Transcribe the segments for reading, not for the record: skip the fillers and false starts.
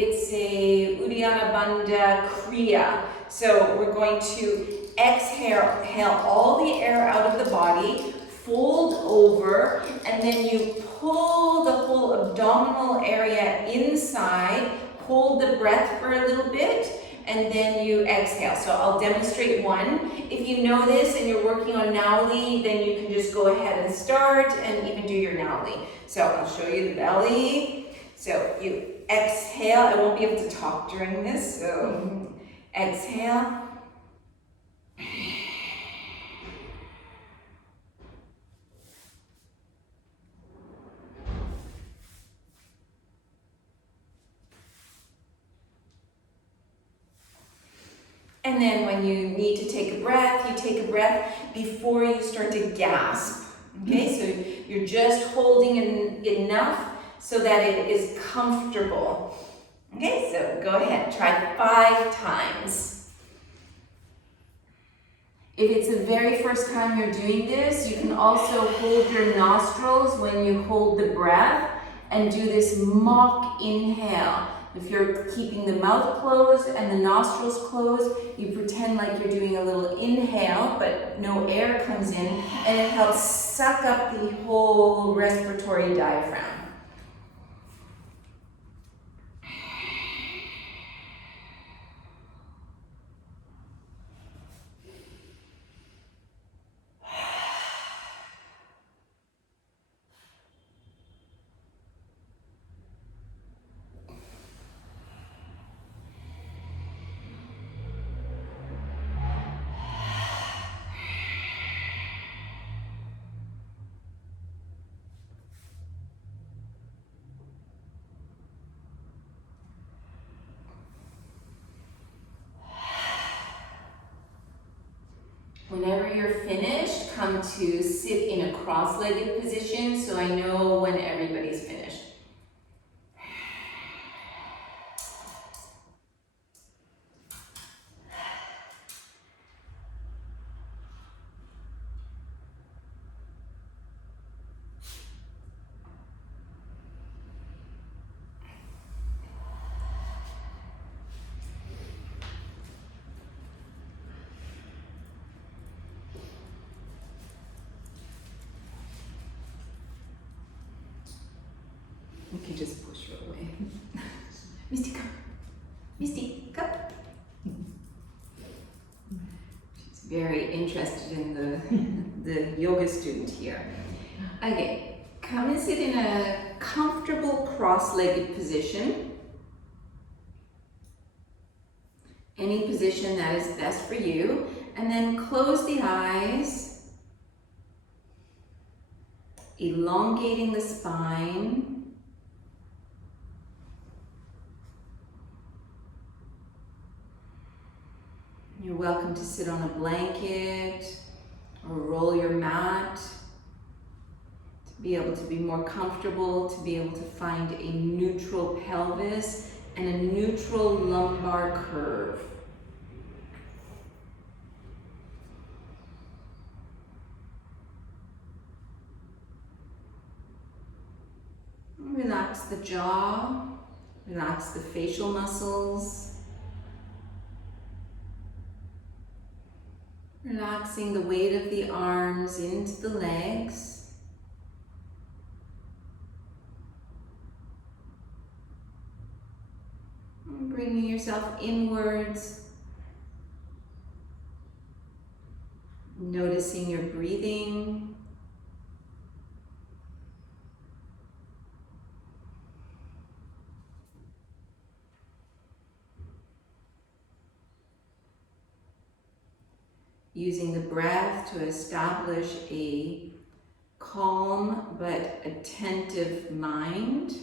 it's a Uddiyana, Bandha, Kriya. So we're going to exhale all the air out of the body, fold over, and then you pull the whole abdominal area inside, hold the breath for a little bit, and then you exhale. So I'll demonstrate one. If you know this and you're working on Nauli, then you can just go ahead and start and even do your Nauli. So I'll show you the belly. So you exhale. I won't be able to talk during this, so exhale. And then when you need to take a breath, you take a breath before you start to gasp. Okay, so you're just holding enough so that it is comfortable. Okay, so go ahead, try 5 times. If it's the very first time you're doing this, you can also hold your nostrils when you hold the breath and do this mock inhale. If you're keeping the mouth closed and the nostrils closed, you pretend like you're doing a little inhale, but no air comes in, and it helps suck up the whole respiratory diaphragm. Whenever you're finished, come to sit in a cross-legged position so I know when everybody's finished. You can just push her away. Misty, come. Misty, come. She's very interested in the yoga student here. Okay, come and sit in a comfortable cross-legged position. Any position that is best for you. And then close the eyes, elongating the spine. You're welcome to sit on a blanket or roll your mat to be able to be more comfortable, to be able to find a neutral pelvis and a neutral lumbar curve. Relax the jaw, relax the facial muscles. Relaxing the weight of the arms into the legs. And bringing yourself inwards. Noticing your breathing. Using the breath to establish a calm but attentive mind.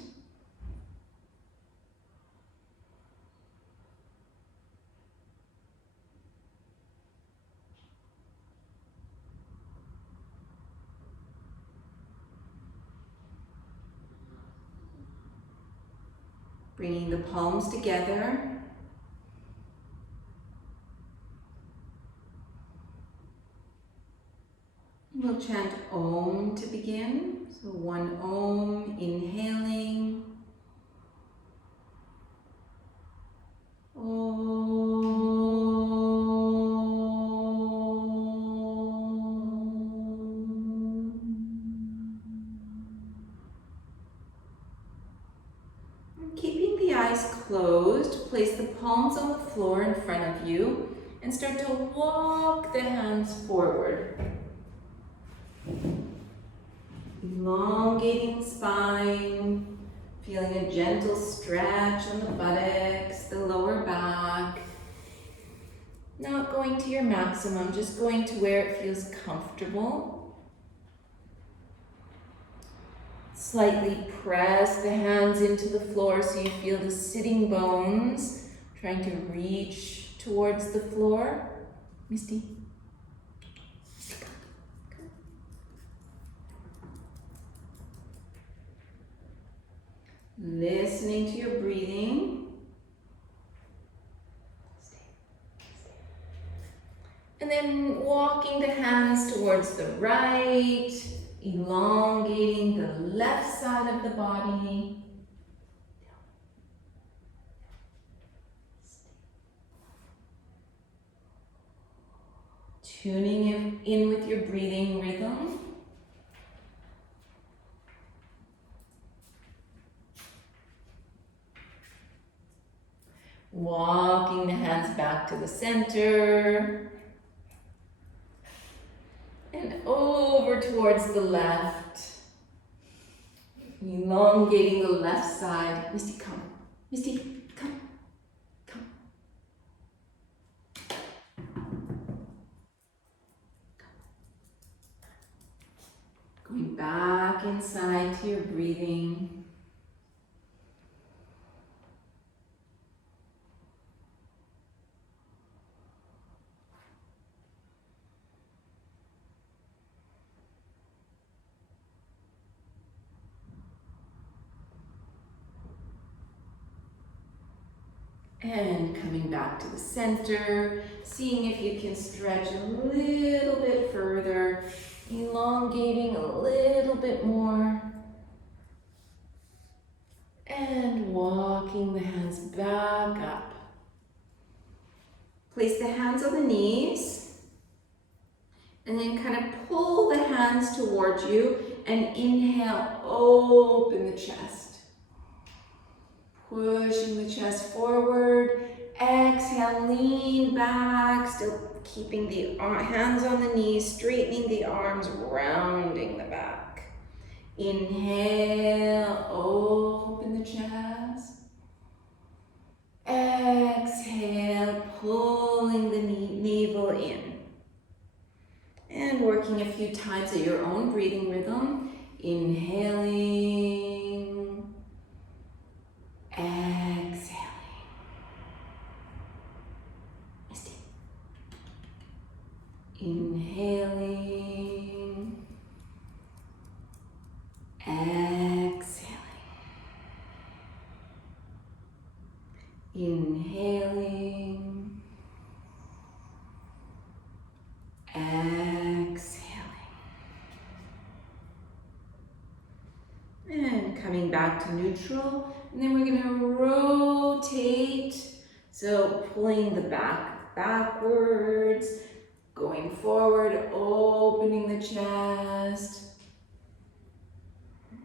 Bringing the palms together. We'll chant Om to begin. So 1 Om, inhaling. eyes closed, place the palms on the floor in front of you and start to walk the hands forward. Elongating spine, feeling a gentle stretch on the buttocks, the lower back. Not going to your maximum, just going to where it feels comfortable. Slightly press the hands into the floor so you feel the sitting bones trying to reach towards the floor. Misty. Listening to your breathing. And then walking the hands towards the right, elongating the left side of the body. Tuning in with your breathing rhythm. Walking the hands back to the center. And over towards the left. Elongating the left side. Misty, come. Misty, come. Come. Going back inside to your breathing. And coming back to the center, seeing if you can stretch a little bit further, elongating a little bit more. And walking the hands back up. Place the hands on the knees. And then kind of pull the hands towards you and inhale, open the chest. Pushing the chest forward. Exhale, lean back, still keeping the hands on the knees, straightening the arms, rounding the back. Inhale, open the chest. Exhale, pulling the navel in. And working a few times at your own breathing rhythm. Inhaling. Exhaling. Misty. Inhaling. Exhaling. Inhaling. Exhaling. And coming back to neutral. And then we're going to rotate. So pulling the back backwards, going forward, opening the chest.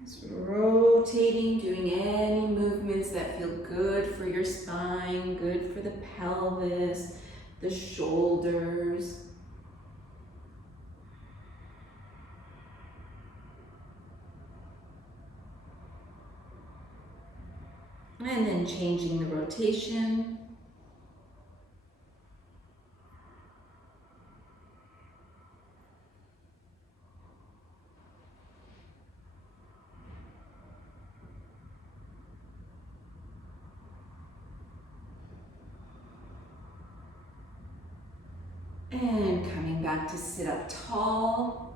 Just rotating, doing any movements that feel good for your spine, good for the pelvis, the shoulders. And then changing the rotation. And coming back to sit up tall.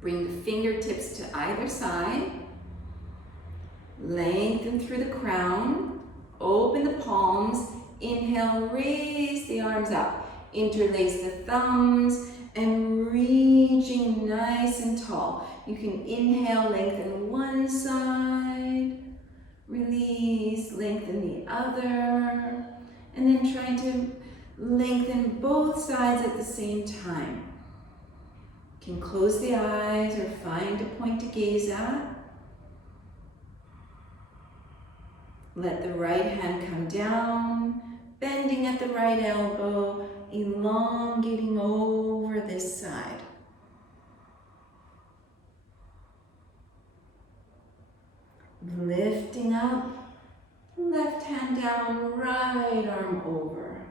Bring the fingertips to either side. Lengthen through the crown, open the palms, inhale, raise the arms up, interlace the thumbs, and reaching nice and tall. You can inhale, lengthen one side, release, lengthen the other, and then trying to lengthen both sides at the same time. You can close the eyes or find a point to gaze at. Let the right hand come down, bending at the right elbow, elongating over this side. Lifting up, left hand down, right arm over.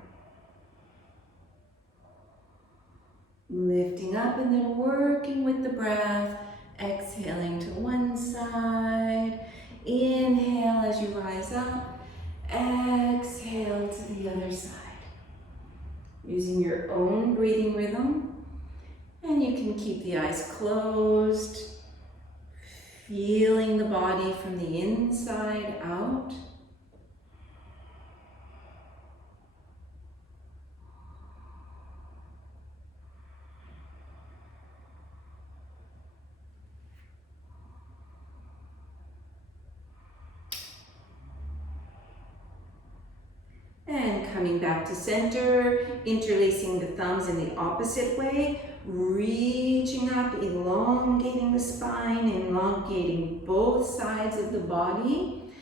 Lifting up and then working with the breath, exhaling to one side. Inhale as you rise up, exhale to the other side. Using your own breathing rhythm, and you can keep the eyes closed, feeling the body from the inside out. And coming back to center, interlacing the thumbs in the opposite way, reaching up, elongating the spine, elongating both sides of the body,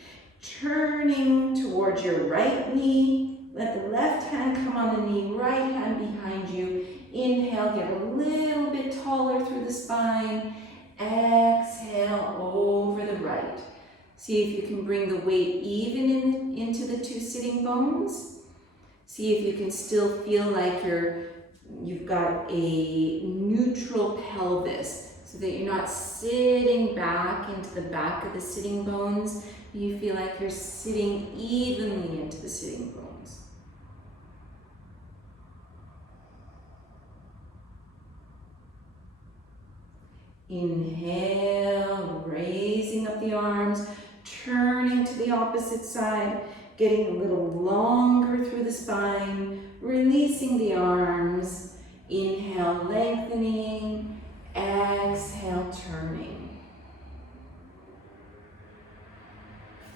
turning towards your right knee. Let the left hand come on the knee, right hand behind you. Inhale, get a little bit taller through the spine. Exhale over the right. See if you can bring the weight even into the two sitting bones. See if you can still feel like you've got a neutral pelvis so that you're not sitting back into the back of the sitting bones. You feel like you're sitting evenly into the sitting bones. Inhale, raising up the arms, turning to the opposite side, getting a little longer through the spine, releasing the arms. Inhale, lengthening, exhale, turning.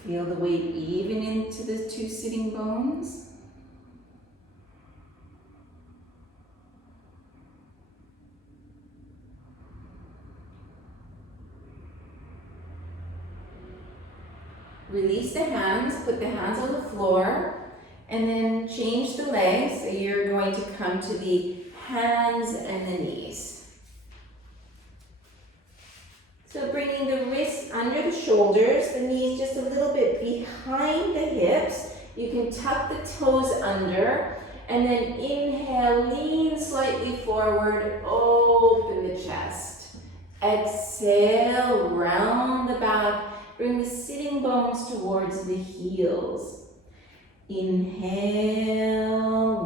Feel the weight even into the two sitting bones. Release the hands, put the hands on the floor, and then change the legs. So you're going to come to the hands and the knees. So bringing the wrists under the shoulders, the knees just a little bit behind the hips. You can tuck the toes under, and then inhale, lean slightly forward, open the chest. Exhale, round the back. Bring the sitting bones towards the heels. Inhale,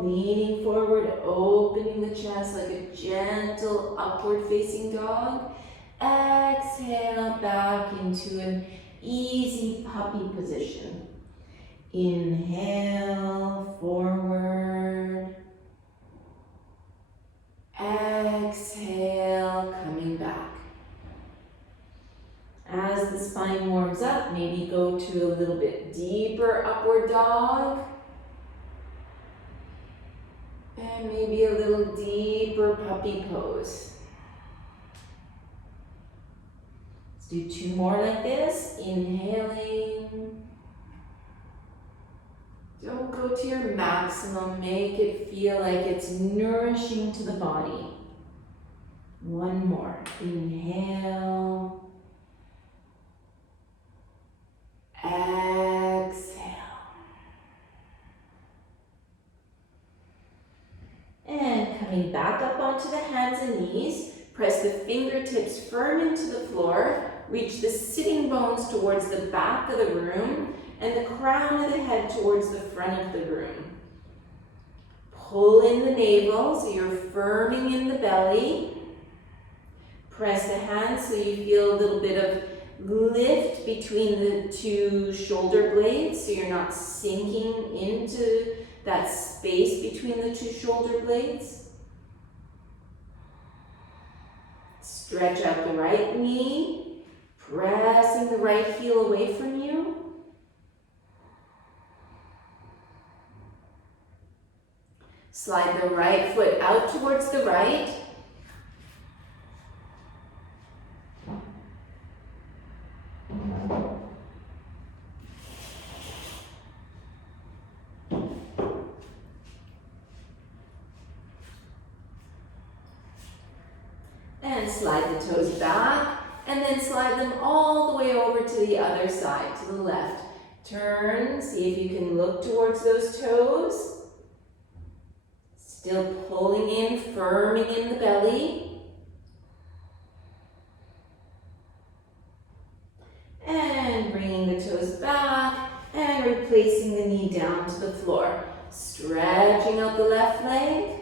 leaning forward, opening the chest like a gentle upward facing dog. Exhale, back into an easy puppy position. Inhale, forward. Exhale, coming back. As the spine warms up, maybe go to a little bit deeper upward dog. And maybe a little deeper puppy pose. Let's do two more like this. Inhaling. Don't go to your maximum. Make it feel like it's nourishing to the body. One more. Inhale. Exhale. And coming back up onto the hands and knees, press the fingertips firm into the floor, reach the sitting bones towards the back of the room, and the crown of the head towards the front of the room. Pull in the navel so you're firming in the belly. Press the hands so you feel a little bit of lift between the two shoulder blades so you're not sinking into that space between the two shoulder blades. Stretch out the right knee, pressing the right heel away from you. Slide the right foot out towards the right. And slide the toes back, and then slide them all the way over to the other side, to the left. Turn, see if you can look towards those toes. Still pulling in, firming in the belly. And bringing the toes back and replacing the knee down to the floor. Stretching out the left leg.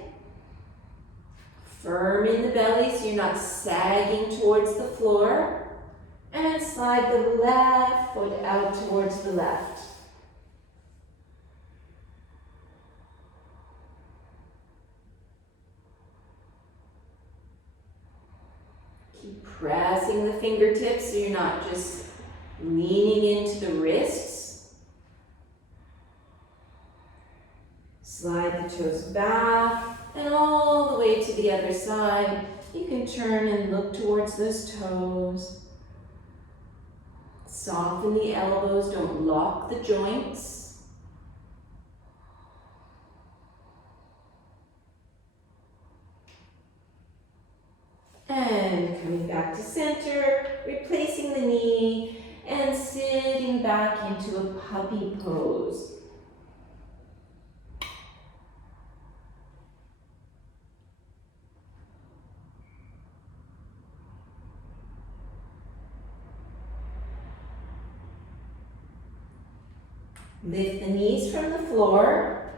Firm in the belly so you're not sagging towards the floor. And slide the left foot out towards the left. Keep pressing the fingertips so you're not just leaning into the wrists. Slide the toes back and all the way to the other side. You can turn and look towards those toes. Soften the elbows, don't lock the joints. And coming back to center, replacing the knee and sitting back into a puppy pose. Lift the knees from the floor.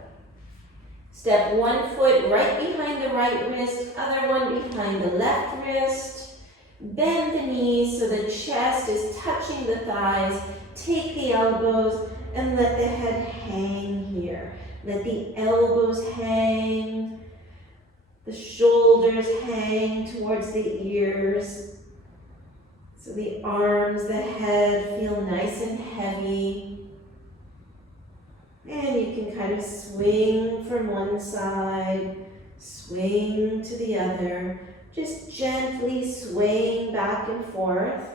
Step one foot right behind the right wrist, other one behind the left wrist. Bend the knees so the chest is touching the thighs. Take the elbows and let the head hang here. Let the elbows hang. The shoulders hang towards the ears. So the arms, the head feel nice and heavy. And you can kind of swing from one side, swing to the other, just gently swaying back and forth.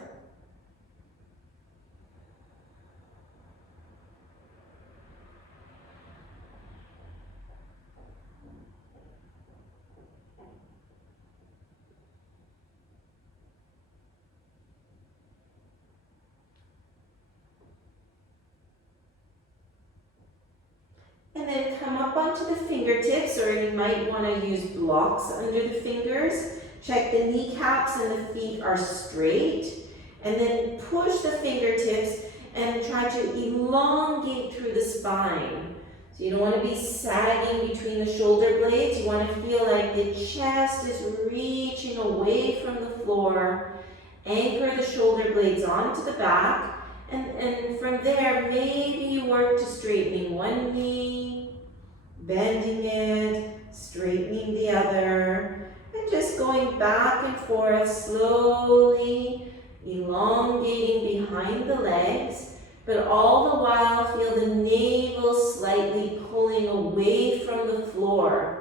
And then come up onto the fingertips, or you might want to use blocks under the fingers. Check the kneecaps and the feet are straight. And then push the fingertips and try to elongate through the spine. So you don't want to be sagging between the shoulder blades. You want to feel like the chest is reaching away from the floor. Anchor the shoulder blades onto the back. And from there, maybe you work to straightening one knee, bending it, straightening the other, and just going back and forth, slowly elongating behind the legs, but all the while feel the navel slightly pulling away from the floor.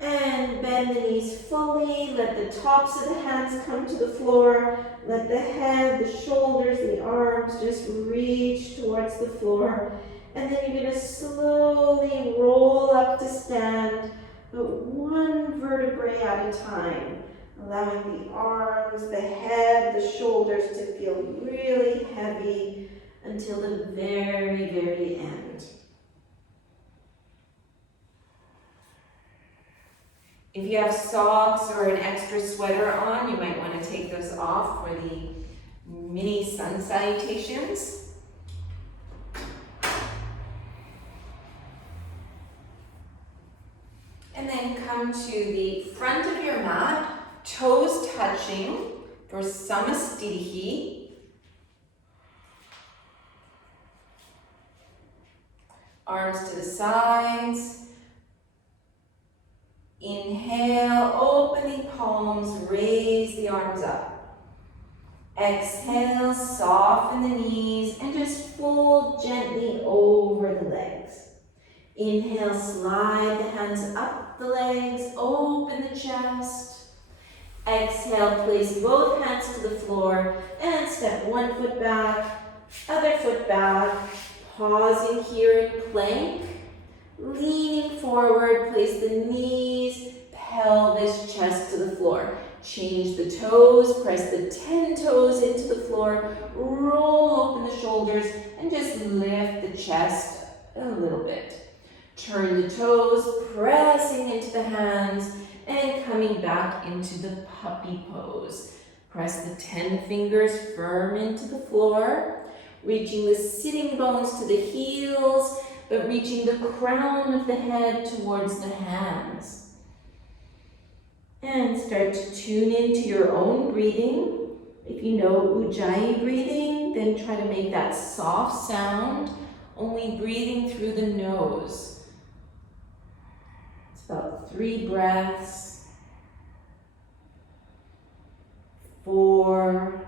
And bend the knees fully, let the tops of the hands come to the floor, let the head, the shoulders, the arms just reach towards the floor. And then you're going to slowly roll up to stand, but one vertebrae at a time, allowing the arms, the head, the shoulders to feel really heavy until the very, very end. If you have socks or an extra sweater on, you might want to take those off for the mini sun salutations. And then come to the front of your mat, toes touching for Samastitihi. Arms to the sides. Inhale, opening palms, raise the arms up. Exhale, soften the knees and just fold gently over the legs. Inhale, slide the hands up the legs, open the chest. Exhale, place both hands to the floor and step one foot back, other foot back, pausing here in plank, leaning forward, place the knees, pelvis, chest to the floor. Change the toes, press the 10 toes into the floor, roll open the shoulders, and just lift the chest a little bit. Turn the toes, pressing into the hands, and coming back into the puppy pose. Press the 10 fingers firm into the floor, reaching the sitting bones to the heels, but reaching the crown of the head towards the hands. And start to tune into your own breathing. If you know Ujjayi breathing, then try to make that soft sound, only breathing through the nose. It's about 3 breaths. 4.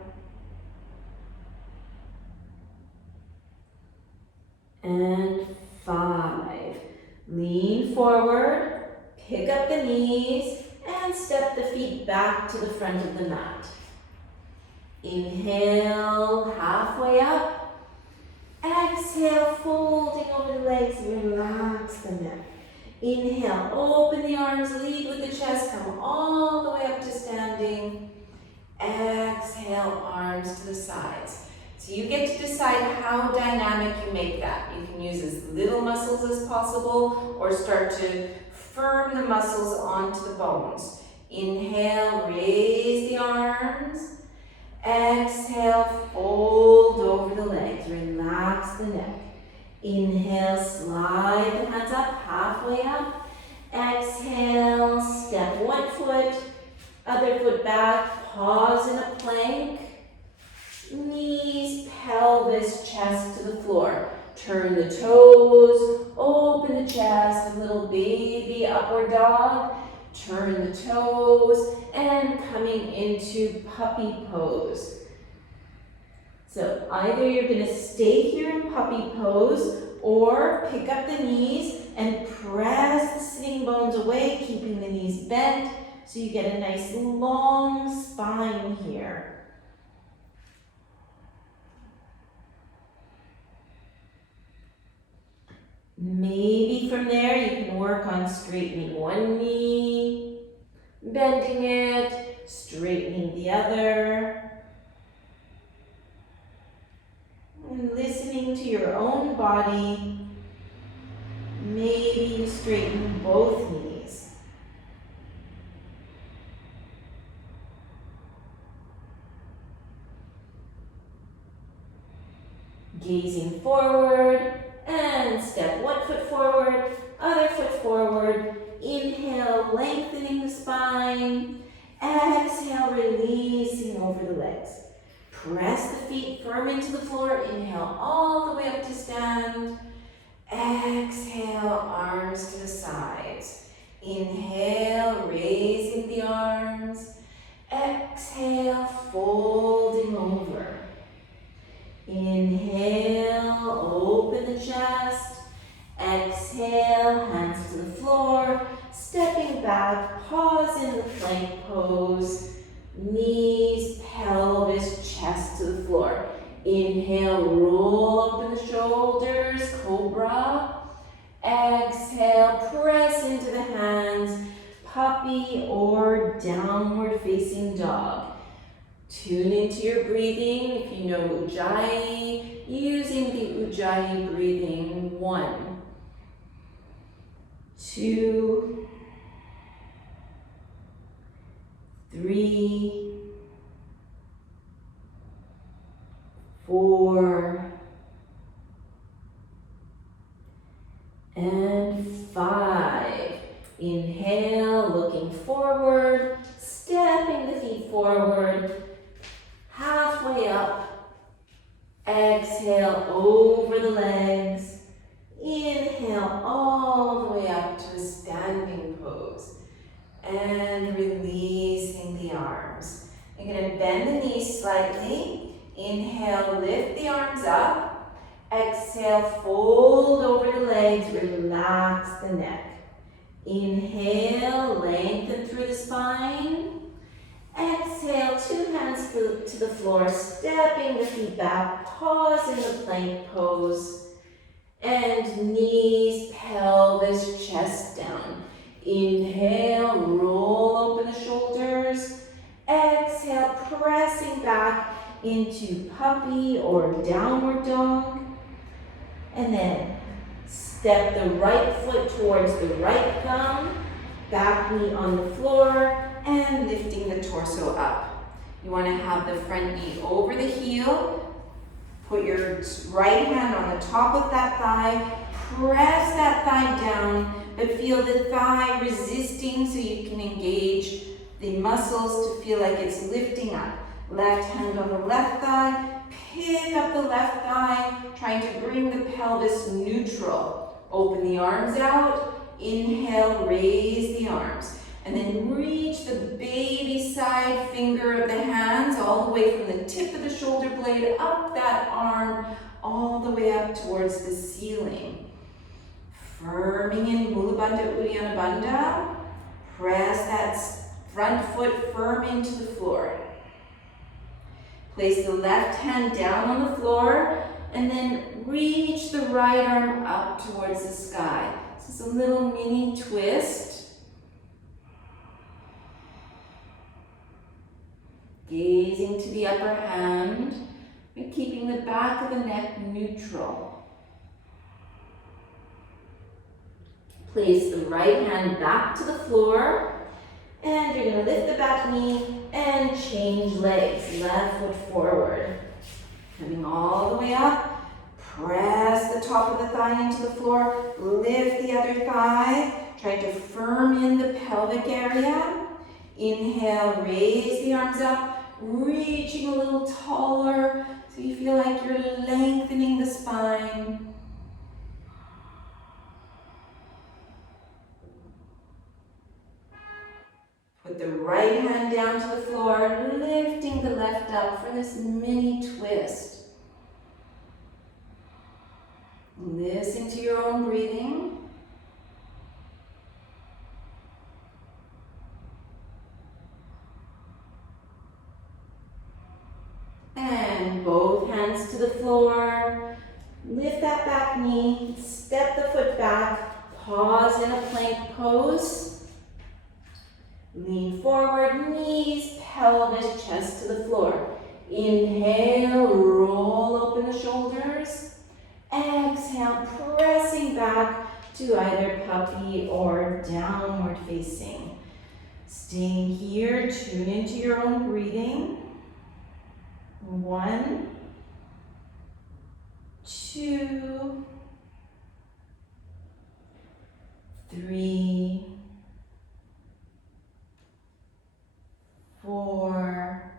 And 5. Lean forward, pick up the knees, and step the feet back to the front of the mat. Inhale, halfway up. Exhale, folding over the legs, relax the neck. Inhale, open the arms, lead with the chest, come all the way up to standing. Exhale, arms to the sides. So you get to decide how dynamic you make that. You can use as little muscles as possible or start to firm the muscles onto the bones. Inhale, raise the arms. Exhale, fold over the legs, relax the neck. Inhale, slide the hands up, halfway up. Exhale, step one foot, other foot back, pause in a plank. Knees, pelvis, chest to the floor. Turn the toes, open the chest, a little baby upward dog. Turn the toes, and coming into puppy pose. So either you're going to stay here in puppy pose or pick up the knees and press the sitting bones away, keeping the knees bent so you get a nice long spine here. Maybe from there you can work on straightening one knee, bending it, straightening the other, and listening to your own body. Maybe you straighten both knees. Gazing forward. And step one foot forward, other foot forward. Inhale, lengthening the spine. Exhale, releasing over the legs. Press the feet firm into the floor. Inhale, all the way up to stand. Exhale, arms to the sides. Inhale, raising the arms. Exhale, folding over. Inhale, open the chest. Exhale, hands to the floor. Stepping back, pause in the plank pose. Knees, pelvis, chest to the floor. Inhale, roll open the shoulders, cobra. Exhale, press into the hands, puppy or downward facing dog. Tune into your breathing. If you know Ujjayi, using the Ujjayi breathing. 1, 2, 3, 4, and 5. Inhale, looking forward, stepping the feet forward, halfway up. Exhale, over the legs. Inhale, all the way up to a standing pose. And releasing the arms. You're going to bend the knees slightly. Inhale, lift the arms up. Exhale, fold over the legs, relax the neck. Inhale, lengthen through the spine. Exhale, 2 hands to the floor, stepping the feet back, pause in the plank pose, and knees, pelvis, chest down. Inhale, roll open the shoulders. Exhale, pressing back into puppy or downward dog. And then step the right foot towards the right thumb, back knee on the floor, and lifting the torso up. You want to have the front knee over the heel. Put your right hand on the top of that thigh. Press that thigh down, but feel the thigh resisting so you can engage the muscles to feel like it's lifting up. Left hand on the left thigh. Pick up the left thigh, trying to bring the pelvis neutral. Open the arms out. Inhale, raise the arms. And then reach the baby side finger of the hands all the way from the tip of the shoulder blade up that arm, all the way up towards the ceiling. Firming in Mula Bandha, Uddiyana Bandha. Press that front foot firm into the floor. Place the left hand down on the floor and then reach the right arm up towards the sky. This is a little mini twist. Gazing to the upper hand, and keeping the back of the neck neutral. Place the right hand back to the floor, and you're going to lift the back knee and change legs. Left foot forward. Coming all the way up, press the top of the thigh into the floor, lift the other thigh, trying to firm in the pelvic area. Inhale, raise the arms up, reaching a little taller so you feel like you're lengthening the spine. Put the right hand down to the floor, lifting the left up for this mini twist. Listen to your own breathing. And both hands to the floor. Lift that back knee, step the foot back, pause in a plank pose. Lean forward, knees, pelvis, chest to the floor. Inhale, roll open the shoulders. Exhale, pressing back to either puppy or downward facing. Staying here, tune into your own breathing. 1, 2, 3, 4,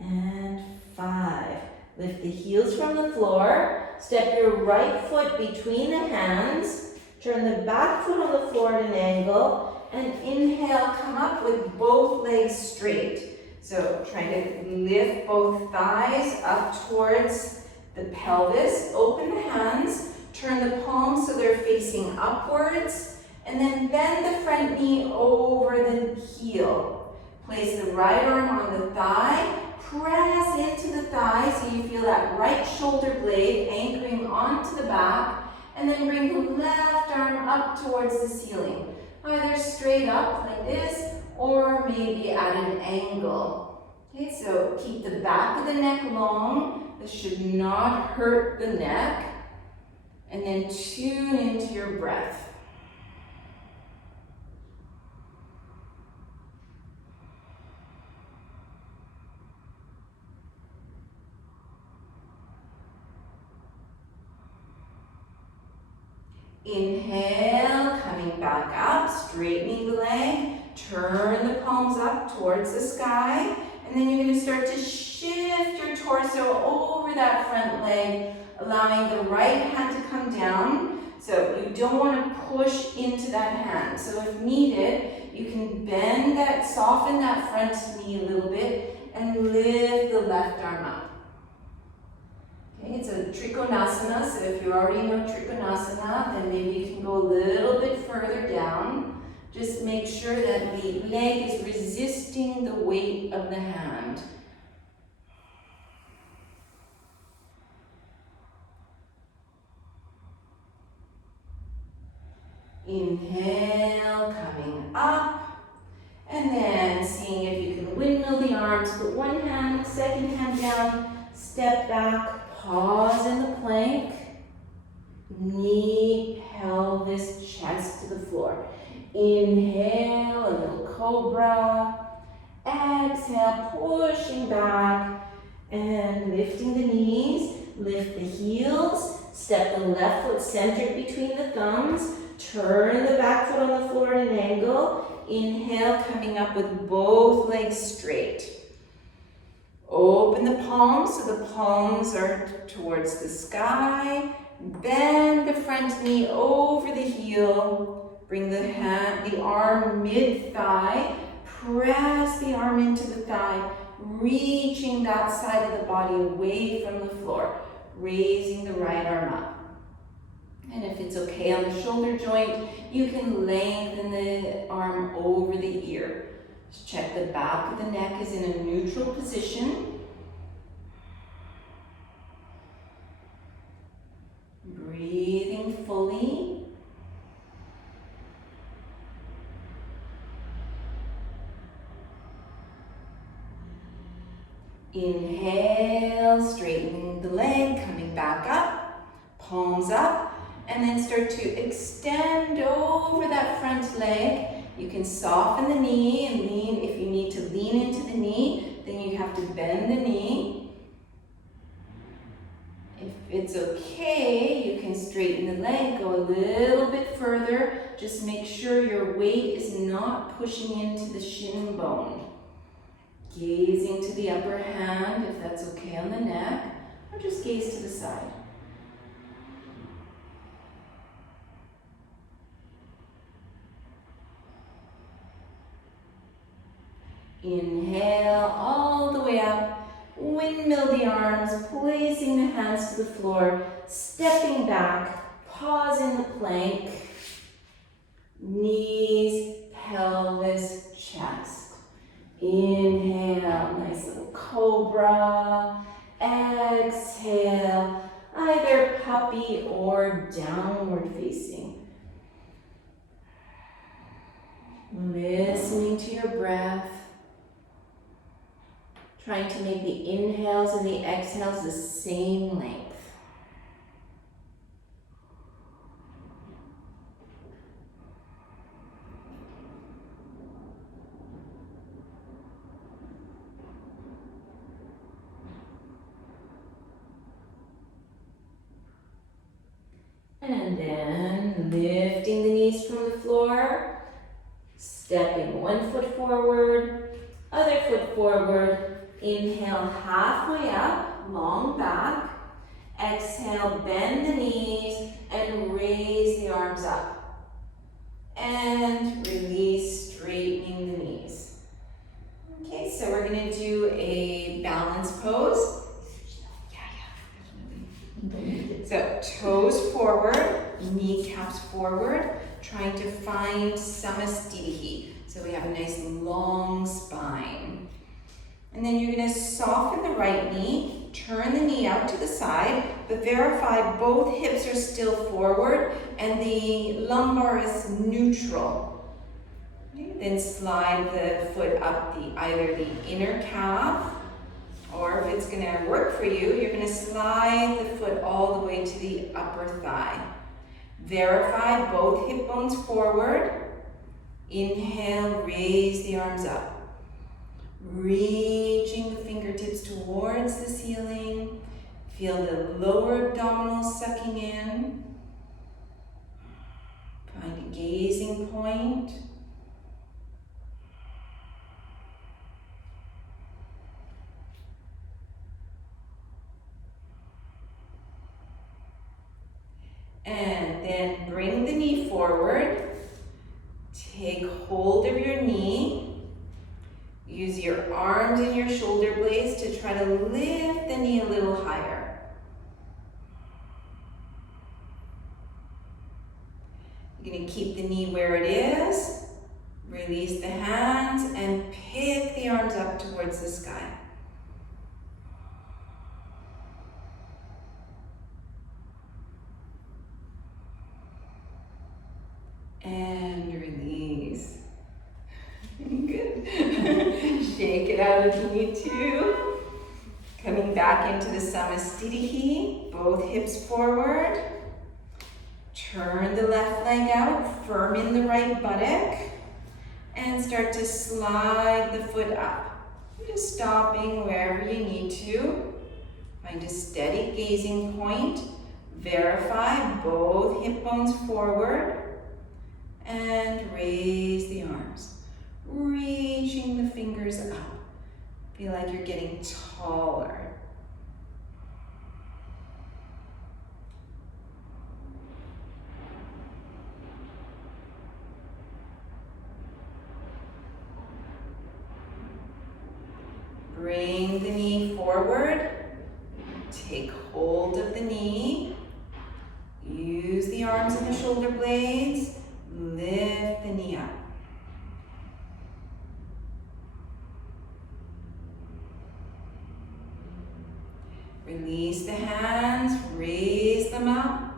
and 5. Lift the heels from the floor. Step your right foot between the hands. Turn the back foot on the floor at an angle. And inhale, come up with both legs straight. So try to lift both thighs up towards the pelvis. Open the hands. Turn the palms so they're facing upwards. And then bend the front knee over the heel. Place the right arm on the thigh. Press into the thigh so you feel that right shoulder blade anchoring onto the back. And then bring the left arm up towards the ceiling. Either straight up like this or maybe at an angle. Okay, so keep the back of the neck long. This should not hurt the neck. And then tune into your breath. Inhale, coming back up, straightening the leg, turn the palms up towards the sky, and then you're going to start to shift your torso over that front leg, allowing the right hand to come down. So you don't want to push into that hand. So if needed, you can bend that, soften that front knee a little bit, and lift the left arm up. Okay, it's a Trikonasana, so if you already know Trikonasana, then maybe you can go a little bit further down. Just make sure that the leg is resisting the weight of the hand. Inhale, coming up. And then seeing if you can windmill the arms. Put one hand, second hand down, step back, pause in the plank. Knee, pelvis, chest to the floor. Inhale, a little cobra. Exhale, pushing back and lifting the knees. Lift the heels. Step the left foot centered between the thumbs. Turn the back foot on the floor at an angle. Inhale, coming up with both legs straight. Open the palms so the palms are towards the sky. Bend the front knee over the heel. Bring the arm mid-thigh. Press the arm into the thigh, reaching that side of the body away from the floor. Raising the right arm up. And if it's okay on the shoulder joint, you can lengthen the arm over the ear. Just check the back of the neck is in a neutral position. Breathing fully. Inhale, straightening the leg, coming back up, palms up. And then start to extend over that front leg. You can soften the knee and lean. If you need to lean into the knee, then you have to bend the knee. If it's okay, you can straighten the leg, go a little bit further. Just make sure your weight is not pushing into the shin bone. Gazing to the upper hand, if that's okay on the neck, or just gaze to the side. Inhale all the way up, windmill the arms, placing the hands to the floor, stepping back, pause in the plank, knees, pelvis, chest. Inhale, nice little cobra, exhale, either puppy or downward facing. Listening to your breath. Trying to make the inhales and the exhales the same length. And then lifting the knees from the floor, stepping one foot forward, other foot forward. Inhale, halfway up, long back. Exhale, bend the knees and raise the arms up. And release, straightening the knees. Okay, so we're going to do a balance pose. So toes forward, kneecaps forward, trying to find samasthiti. So we have a nice long spine. And then you're going to soften the right knee, turn the knee out to the side, but verify both hips are still forward and the lumbar is neutral. Okay, then slide the foot up either the inner calf, or if it's going to work for you, you're going to slide the foot all the way to the upper thigh. Verify both hip bones forward. Inhale, raise the arms up. Reaching the fingertips towards the ceiling. Feel the lower abdominals sucking in. Find a gazing point. And then bring the knee forward. Take hold of your knee. Use your arms and your shoulder blades to try to lift the knee a little higher. You're going to keep the knee where it is. Release the hands and pick the arms up towards the sky. And release. Good. Shake it out if you need to. Coming back into the Samastitihi, both hips forward. Turn the left leg out, firm in the right buttock. And start to slide the foot up. Just stopping wherever you need to. Find a steady gazing point. Verify both hip bones forward. And raise the arms. Reaching the fingers up. Feel like you're getting taller. Bring the knee forward. Take hold of the knee. Use the arms and the shoulder blades. Lift the knee up. Release the hands, raise them up.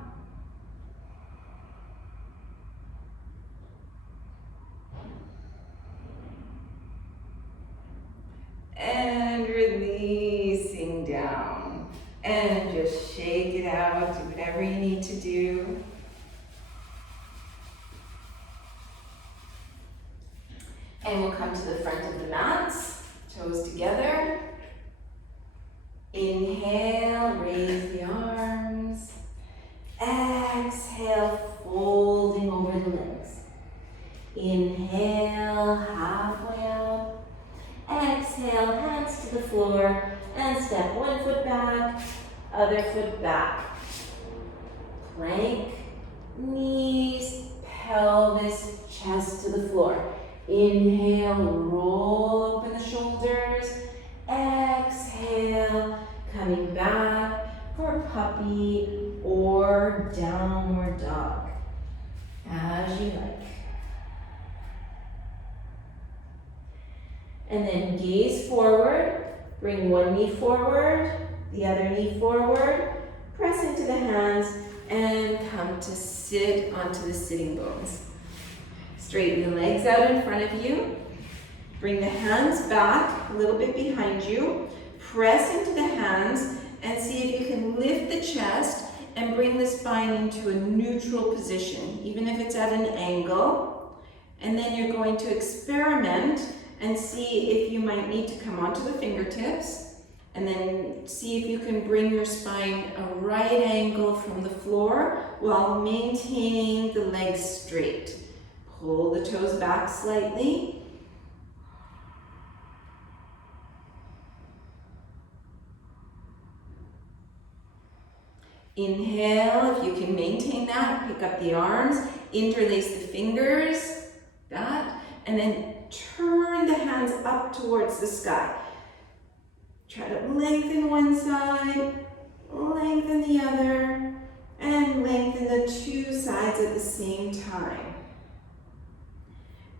And releasing down. And just shake it out, do whatever you need to do. And we'll come to the front of the mats, toes together. Inhale, raise the arms. Exhale, folding over the legs. Inhale, halfway up. Exhale, hands to the floor and step one foot back, other foot back. Plank, knees, pelvis, chest to the floor. Inhale, roll open the shoulders. Exhale, coming back for puppy or downward dog, as you like. And then gaze forward, bring one knee forward, the other knee forward, press into the hands, and come to sit onto the sitting bones. Straighten the legs out in front of you. Bring the hands back a little bit behind you. Press into the hands and see if you can lift the chest and bring the spine into a neutral position, even if it's at an angle. And then you're going to experiment and see if you might need to come onto the fingertips, and then see if you can bring your spine a right angle from the floor while maintaining the legs straight. Pull the toes back slightly. Inhale, if you can maintain that, pick up the arms, interlace the fingers, that, and then turn the hands up towards the sky. Try to lengthen one side, lengthen the other, and lengthen the two sides at the same time.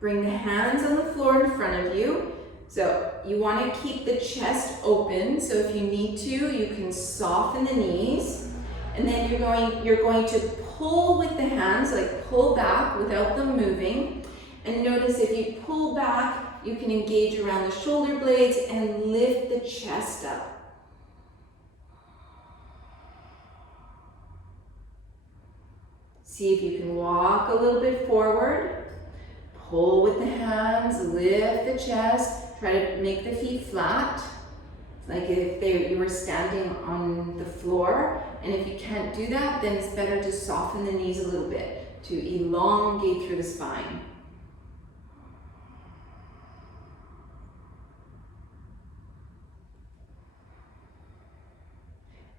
Bring the hands on the floor in front of you. So you want to keep the chest open, so if you need to, you can soften the knees. And then you're going to pull with the hands, like pull back without them moving. And notice if you pull back, you can engage around the shoulder blades and lift the chest up. See if you can walk a little bit forward. Pull with the hands, lift the chest. Try to make the feet flat, like if you were standing on the floor. And if you can't do that, then it's better to soften the knees a little bit to elongate through the spine.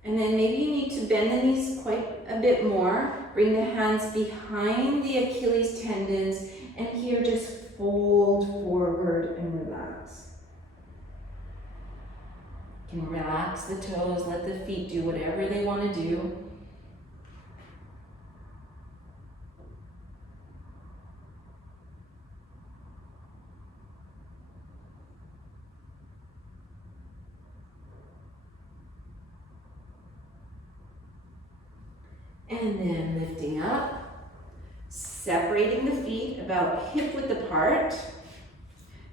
And then maybe you need to bend the knees quite a bit more. Bring the hands behind the Achilles tendons, and here just fold forward and relax. You can relax the toes, let the feet do whatever they want to do. And then lifting up, separating the feet about hip-width apart.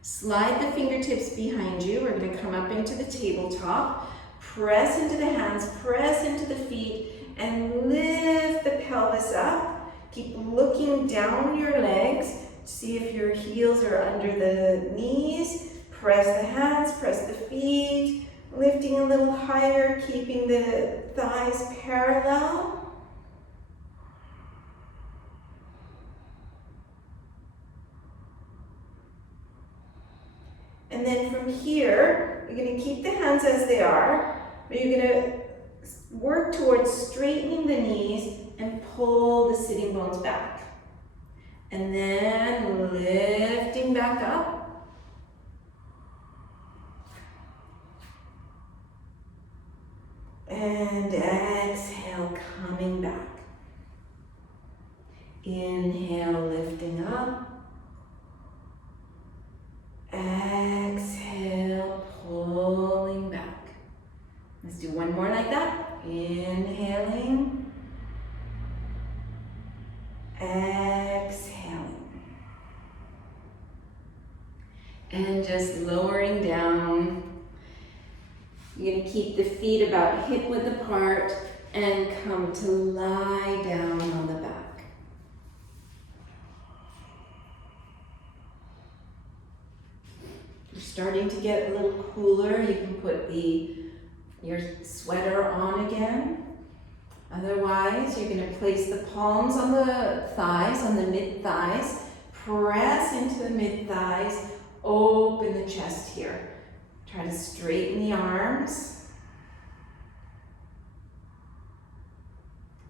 Slide the fingertips behind you. We're going to come up into the tabletop. Press into the hands, press into the feet, and lift the pelvis up. Keep looking down your legs. See if your heels are under the knees. Press the hands, press the feet. Lifting a little higher, keeping the thighs parallel. And then from here, you're going to keep the hands as they are, but you're going to work towards straightening the knees and pull the sitting bones back. And then lifting back up. And exhale, coming back. Inhale, lifting up. Exhale, pulling back. Let's do one more like that. Inhaling. Exhaling. And just lowering down. You're going to keep the feet about hip-width apart and come to lie down on the back. Starting to get a little cooler, you can put your sweater on again. Otherwise, you're going to place the palms on the thighs, on the mid-thighs. Press into the mid-thighs. Open the chest here. Try to straighten the arms.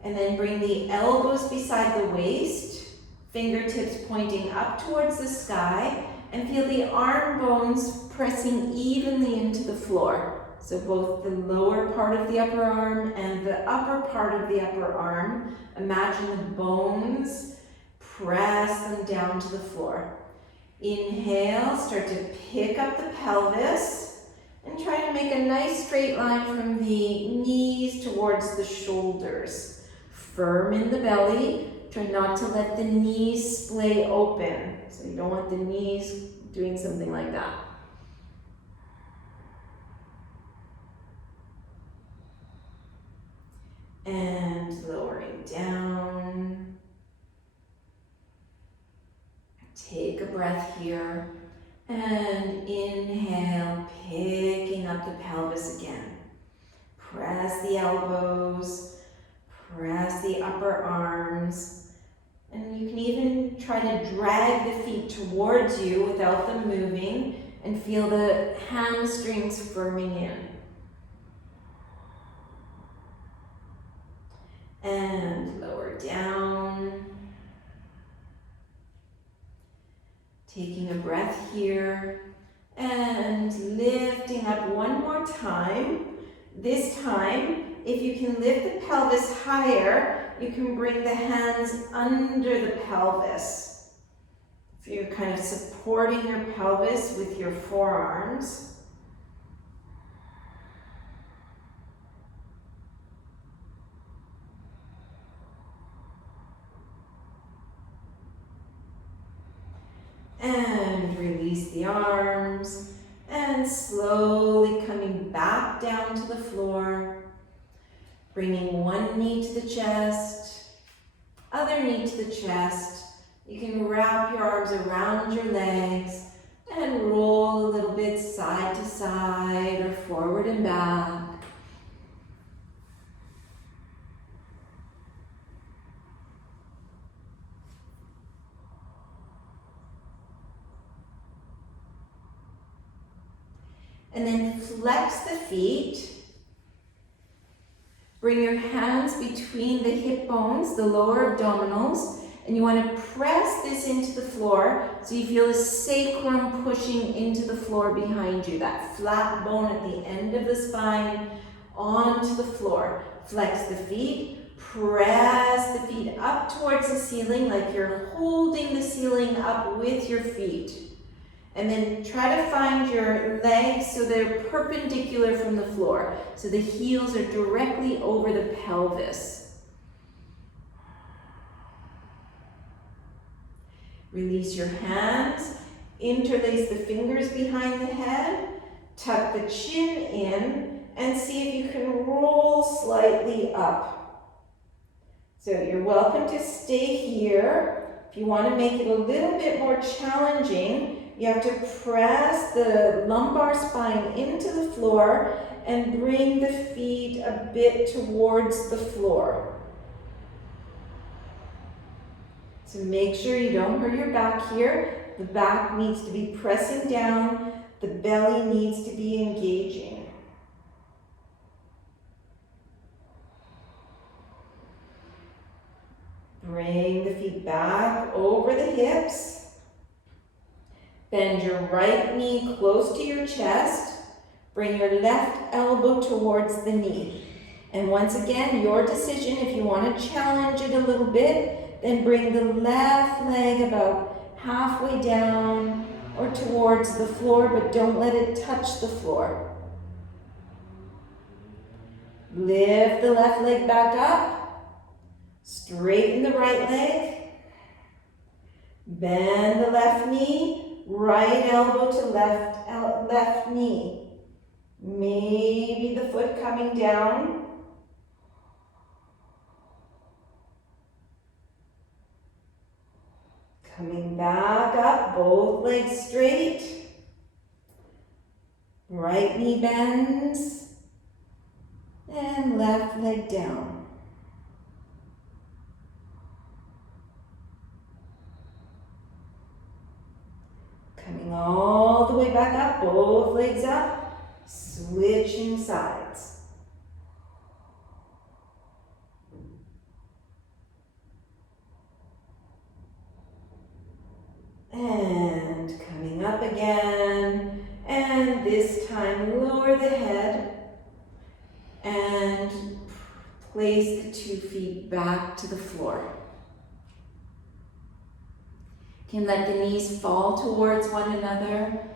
And then bring the elbows beside the waist. Fingertips pointing up towards the sky. And feel the arm bones pressing evenly into the floor. So both the lower part of the upper arm and the upper part of the upper arm. Imagine the bones, press them down to the floor. Inhale, start to pick up the pelvis and try to make a nice straight line from the knees towards the shoulders. Firm in the belly. Try not to let the knees splay open. So you don't want the knees doing something like that. And lowering down. Take a breath here. And inhale, picking up the pelvis again. Press the elbows. Press the upper arms. And you can even try to drag the feet towards you without them moving and feel the hamstrings firming in. And lower down. Taking a breath here and lifting up one more time. This time, if you can lift the pelvis higher, you can bring the hands under the pelvis. So you're kind of supporting your pelvis with your forearms. And release the arms. And slowly coming back down to the floor. Bringing one knee to the chest, other knee to the chest. You can wrap your arms around your legs and roll a little bit side to side or forward and back. And then flex the feet. Bring your hands between the hip bones, the lower abdominals, and you want to press this into the floor so you feel the sacrum pushing into the floor behind you, that flat bone at the end of the spine onto the floor. Flex the feet, press the feet up towards the ceiling like you're holding the ceiling up with your feet. And then try to find your legs so they're perpendicular from the floor. So the heels are directly over the pelvis. Release your hands, interlace the fingers behind the head, tuck the chin in, and see if you can roll slightly up. So you're welcome to stay here. If you want to make it a little bit more challenging, you have to press the lumbar spine into the floor and bring the feet a bit towards the floor. So make sure you don't hurt your back here. The back needs to be pressing down. The belly needs to be engaging. Bring the feet back over the hips. Bend your right knee close to your chest. Bring your left elbow towards the knee. And once again, your decision. If you want to challenge it a little bit, then bring the left leg about halfway down or towards the floor, but don't let it touch the floor. Lift the left leg back up. Straighten the right leg. Bend the left knee. Right elbow to left knee. Maybe the foot coming down. Coming back up, both legs straight. Right knee bends. And left leg down. Coming all the way back up, both legs up, switching sides. And coming up again, and this time lower the head and place the 2 feet back to the floor. You can let the knees fall towards one another,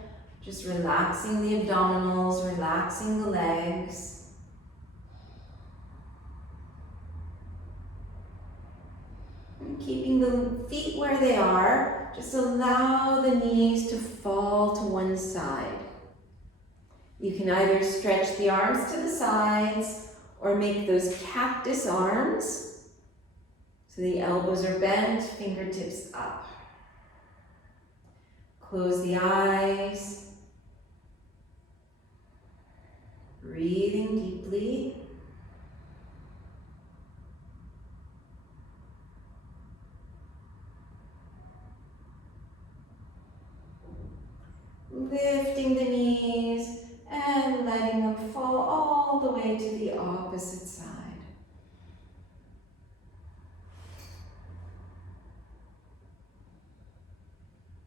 just relaxing the abdominals, relaxing the legs. And keeping the feet where they are, just allow the knees to fall to one side. You can either stretch the arms to the sides or make those cactus arms so the elbows are bent, fingertips up. Close the eyes, breathing deeply. Lifting the knees and letting them fall all the way to the opposite side.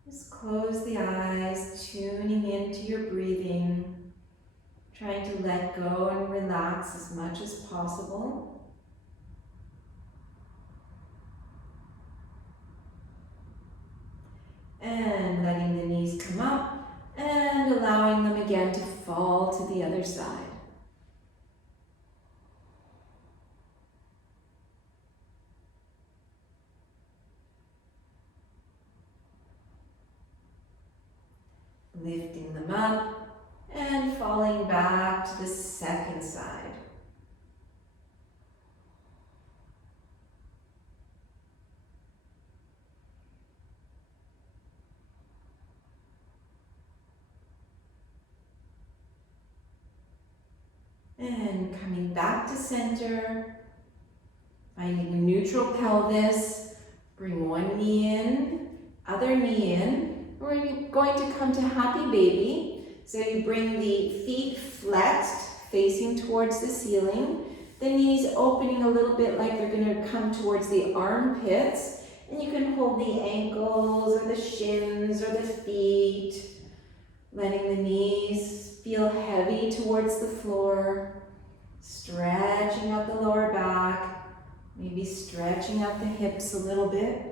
Just close the eyes, tuning into your breathing, trying to let go and relax as much as possible. And letting the knees come up and allowing them again to fall to the other side. Lifting them up and falling back to the second side. And coming back to center, finding a neutral pelvis, bring one knee in, other knee in. We're going to come to happy baby. So you bring the feet flexed, facing towards the ceiling, the knees opening a little bit like they're going to come towards the armpits, and you can hold the ankles or the shins or the feet, letting the knees feel heavy towards the floor, stretching out the lower back, maybe stretching out the hips a little bit.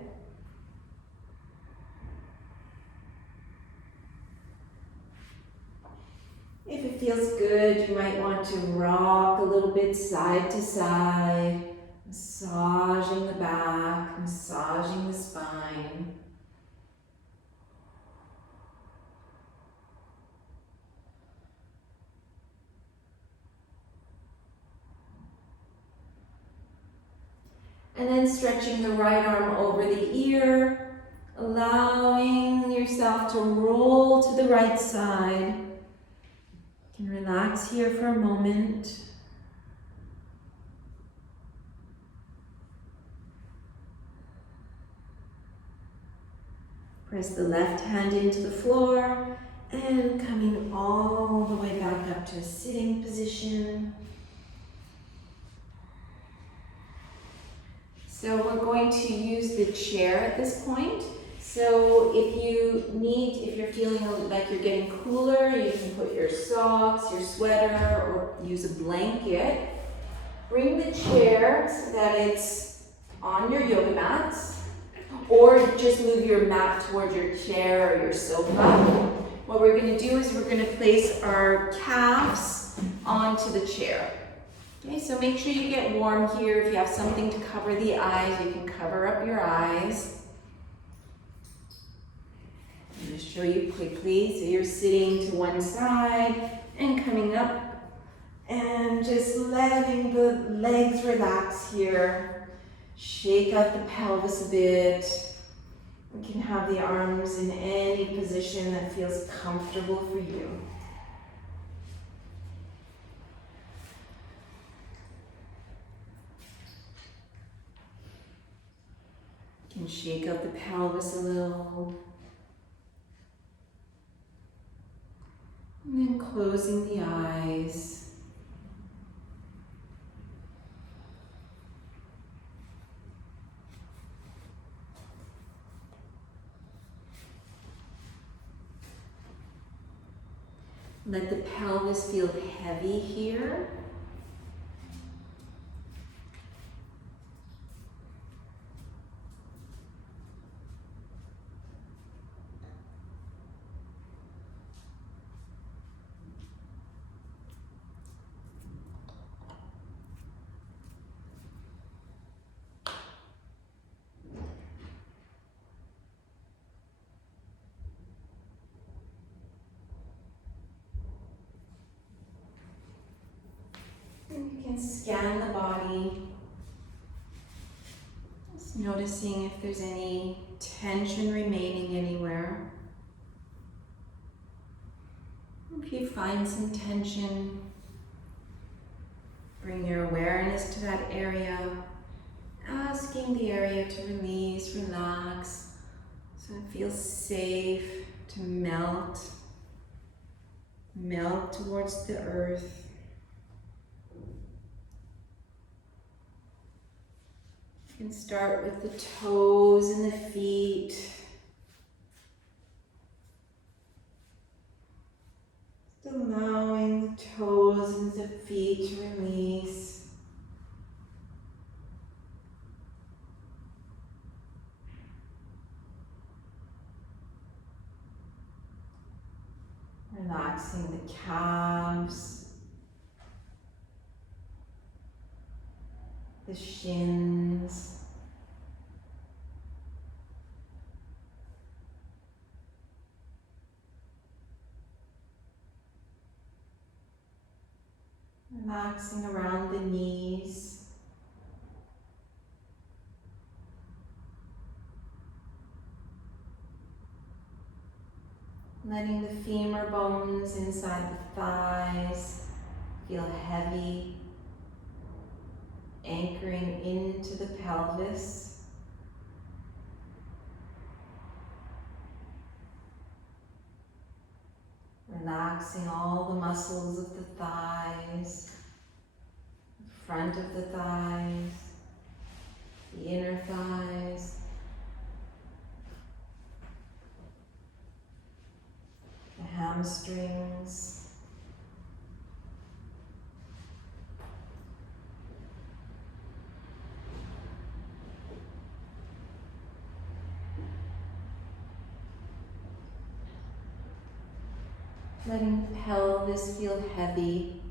If it feels good, you might want to rock a little bit side to side, massaging the back, massaging the spine. And then stretching the right arm over the ear, allowing yourself to roll to the right side. You can relax here for a moment. Press the left hand into the floor and coming all the way back up to a sitting position. So we're going to use the chair at this point. So if you're feeling like you're getting cooler, you can put your socks, your sweater, or use a blanket. Bring the chair so that it's on your yoga mats, or just move your mat towards your chair or your sofa. What we're going to do is we're going to place our calves onto the chair. Okay, so make sure you get warm here. If you have something to cover the eyes, you can cover up your eyes. I'm going to show you quickly. So you're sitting to one side and coming up and just letting the legs relax here. Shake out the pelvis a bit. We can have the arms in any position that feels comfortable for you. You can shake out the pelvis a little. And then closing the eyes. Let the pelvis feel heavy here. You can scan the body, just noticing if there's any tension remaining anywhere. If you find some tension, bring your awareness to that area, asking the area to release, relax, so it feels safe to melt towards the earth. You can start with the toes and the feet. Just allowing the toes and the feet to release. Relaxing the calves, the shins, relaxing around the knees, letting the femur bones inside the thighs feel heavy, anchoring into the pelvis. Relaxing all the muscles of the thighs, the front of the thighs, the inner thighs, the hamstrings, letting the pelvis feel heavy.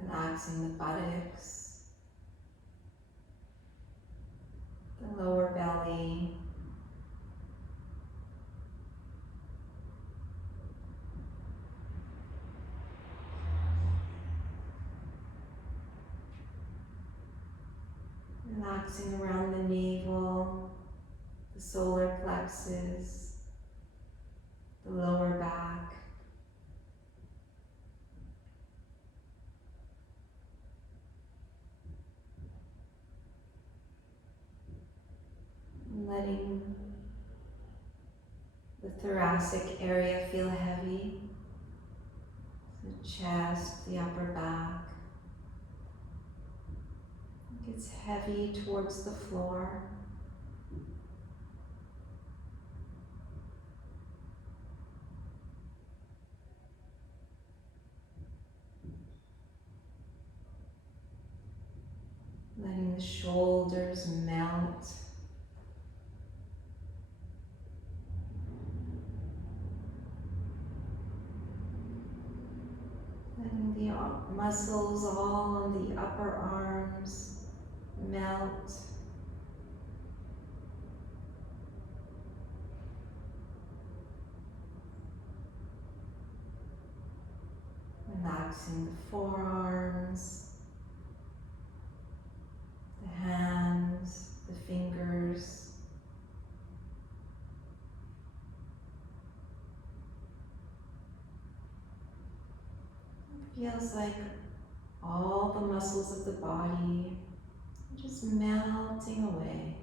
Relaxing the buttocks, the lower belly, Relaxing around the navel, the solar plexus, the lower back. And letting the thoracic area feel heavy. The chest, the upper back. It gets heavy towards the floor. Letting the shoulders melt. Letting the muscles all on the upper arms melt. Relaxing the forearms, the hands, the fingers. It feels like all the muscles of the body are just melting away.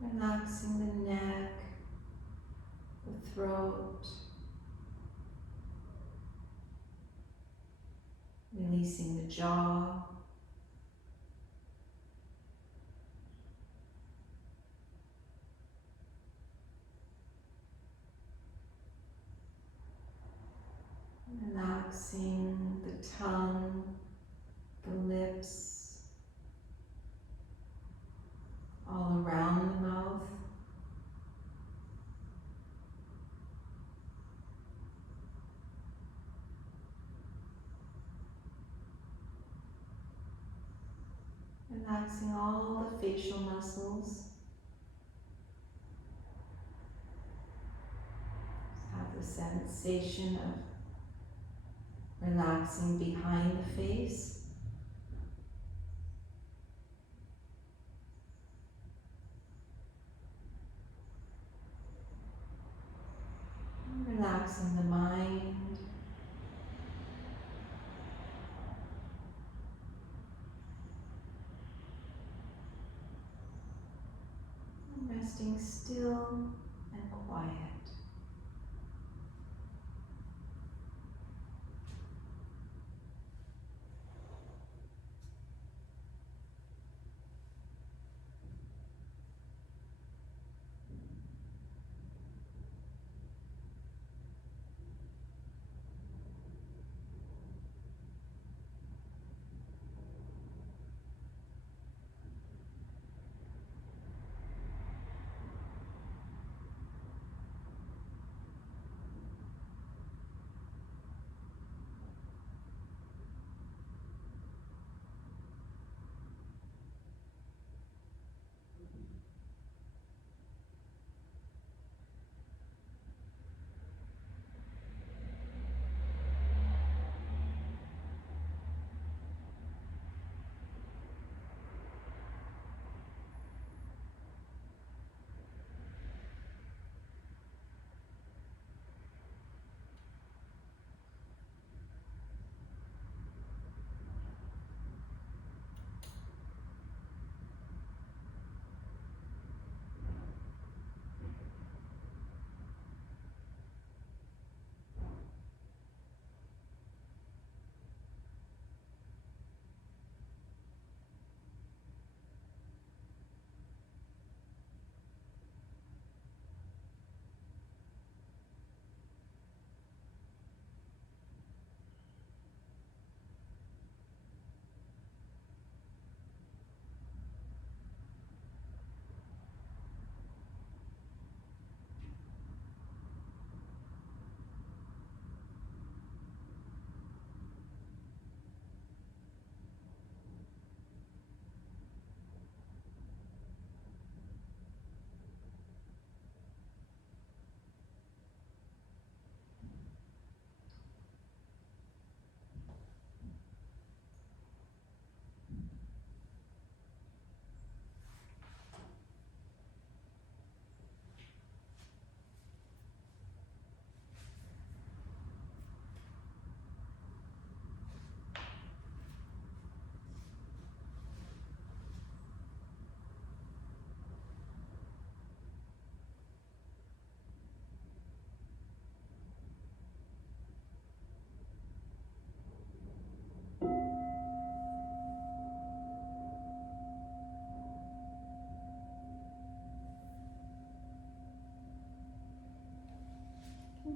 Relaxing the neck, the throat, releasing the jaw, relaxing the tongue, the lips, all around the mouth. Relaxing all the facial muscles. Just have the sensation of relaxing behind the face. And relaxing the mind. Resting still and quiet.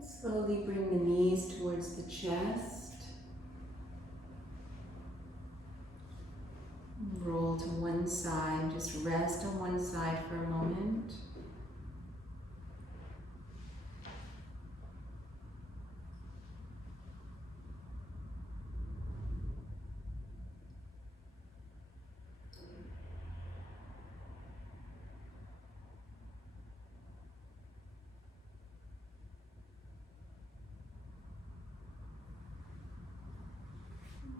Slowly bring the knees towards the chest. Roll to one side, just rest on one side for a moment.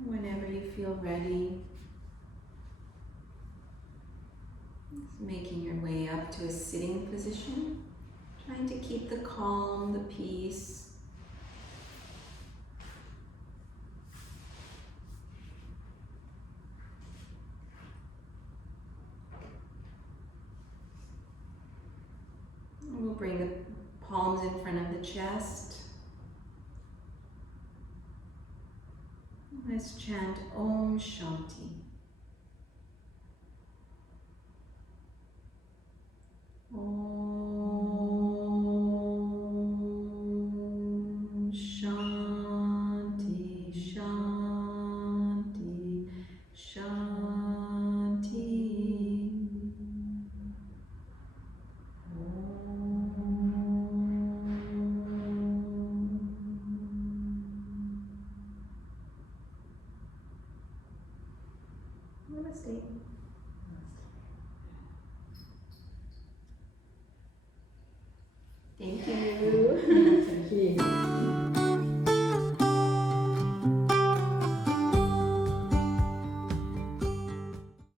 Whenever you feel ready, just making your way up to a sitting position, trying to keep the calm, the peace. We'll bring the palms in front of the chest. Let's chant Om Shanti. Om Shanti, Shanti, Shanti. Namaste.